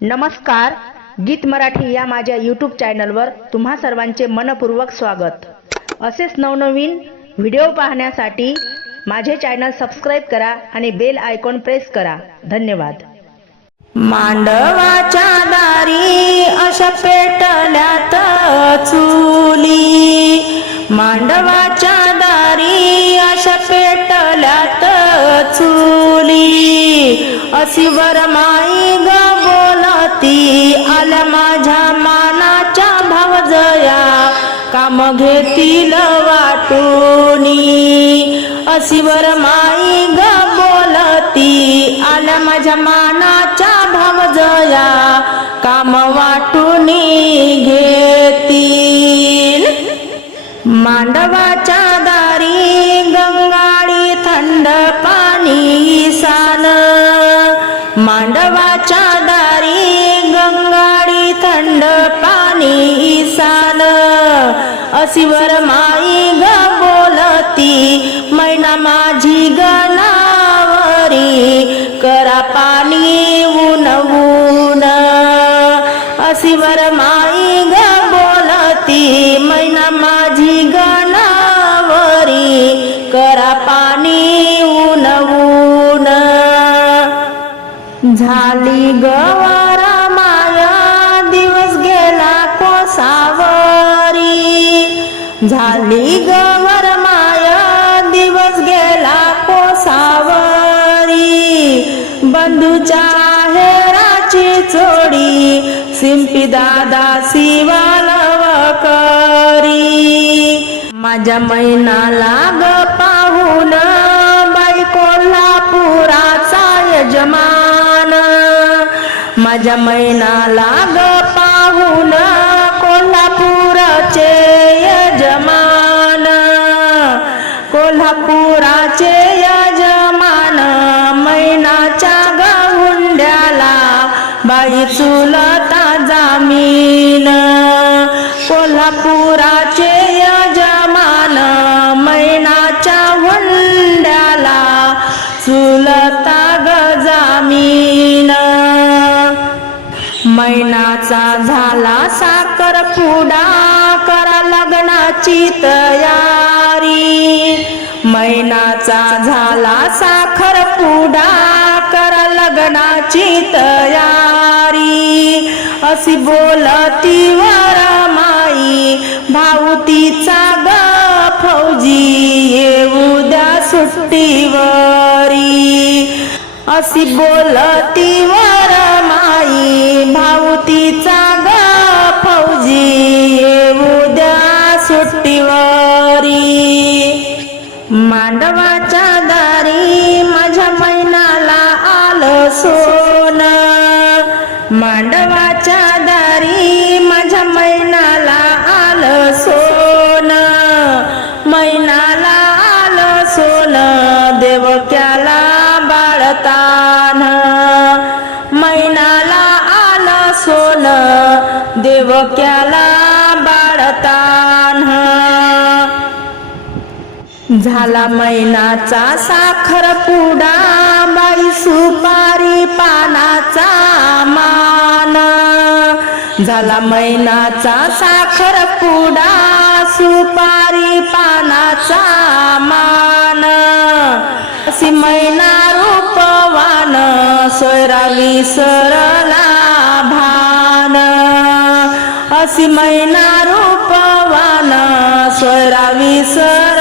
नमस्कार गीत मराठी या माझ्या यूट्यूब चॅनलवर तुम्हा सर्वांचे मनपूर्वक स्वागत. असेच नवनवीन व्हिडिओ पाहण्यासाठी माझे चॅनल सबस्क्राईब करा आणि बेल आयकॉन प्रेस करा. धन्यवाद. मांडवाच्या दारी अशा पेटल्यात चुली. मांडवाच्या दारी अशा पेटल्यात चुली. अशी वरमाई ग ती आल्या माझ्या मानाच्या भावजया. काम घेतील वाटूनी. अशी वरमाई ग बोलती आल्या माझ्या मानाच्या भावजया. काम वाटूनी घेतील. मांडवाच्या दारी गंगाळी थंड पाणी सान. मांडवाच्या शिवर माई ग बोलती मैना माझी गनावरी करा पाणी ऊन ऊन. अशी माई ग बोलती मैना माझी गनावरी करा पाणी ऊन ऊन. झाली गवारा झाली गवर माया दिवस गेला कोसावरी. बंधूच्या हेराची चोडी सिंपी दादा शिवालव करी माझ्या मैनाला लाग पाहून बाई कोल्हापुराचा यजमान. माझ्या मैनाला लाग पाहून बाई चुलता जामीन कोल्हापुराचे यजमान मैनाच्या वंड्याला चुलता गजामीन मैनाचा झाला साखर पुडा करा लग्नाची तयारी. मैनाचा झाला साखर पुडा करा लग्नाची तयारी. अशी बोलती वरा माई भाऊतीचा ग फौजी येऊ द्या सुट्टीवरी. अशी बोलती वरा माई भाऊतीचा ग फौजी येऊ द्या सुट्टीवरी. मांडवाच्या दारी माझ्या मैना आलं सोन. मांडवाच्या दारी माझ्या मैनाला आलं सोन. मैनाला आलं सोन देवक्याला बाळतान. मैनाला आलं सोन देवक्याला झाला मैनाचा साखर पुडा बाई सुपारी पानाचा मान. झाला मैनाचा साखर पुडा सुपारी पानाचा मान. अशी मैना रूपवान सोयरावी सरला भान. अशी मैना रूपवान सोयरावी सर